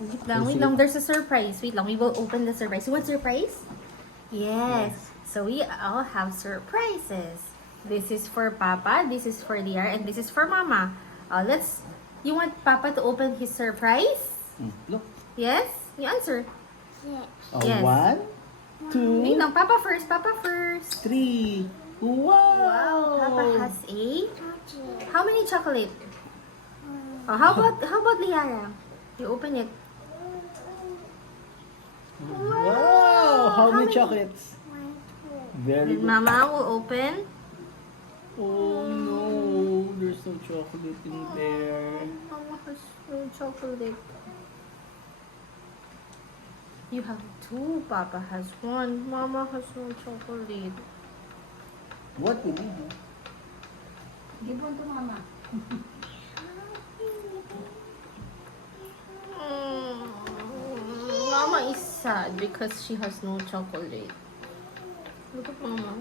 Wait lang. There's a surprise. Wait lang, we will open the surprise. You want surprise? Yes. So we all have surprises. This is for Papa, this is for Liar, and this is for Mama. You want Papa to open his surprise? Look. Yes? You answer. Yes. 1, 2, Wait lang, Papa first, 3. Wow! Papa has how many chocolate? Oh, how about Liara? You open it. Wow! How many chocolates? Very And good. Mama will open. Oh no, there's no chocolate in there. Mama has no chocolate. You have 2. Papa has 1. Mama has no chocolate. What will we do? Give one to Mama. Mama is sad because she has no chocolate. Look at Mama.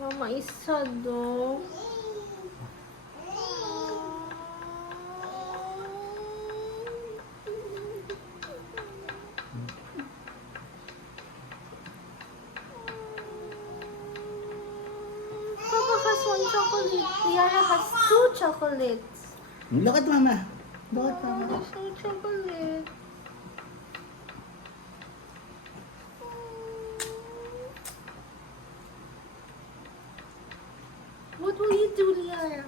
Mama is sad though. Papa has 1 chocolate. Liara has 2 chocolates. Look at Mama. Look at Mama. There's no chocolate. What will you do, Liara?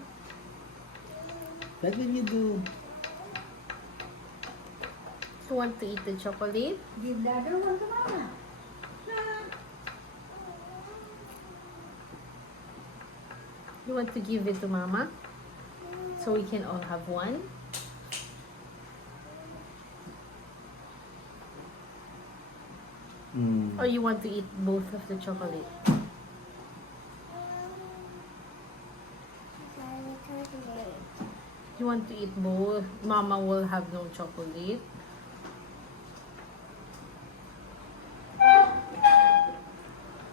What will you do? You want to eat the chocolate? Give the other one to Mama. You want to give it to Mama? So we can all have 1? Or you want to eat both of the chocolate? You want to eat both? Mama will have no chocolate.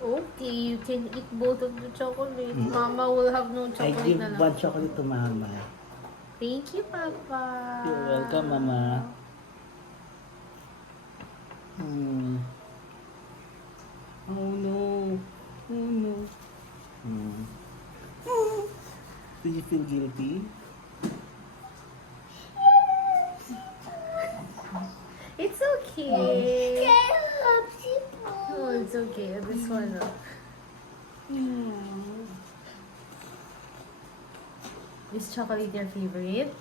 Okay, you can eat both of the chocolate. Mama will have no I chocolate give na lang. 1 chocolate to Mama. Thank you, Papa. You're welcome, Mama. Oh no. Oh no. Do you feel guilty? It's okay. Oh, it's okay. This one. Is chocolate your favorite?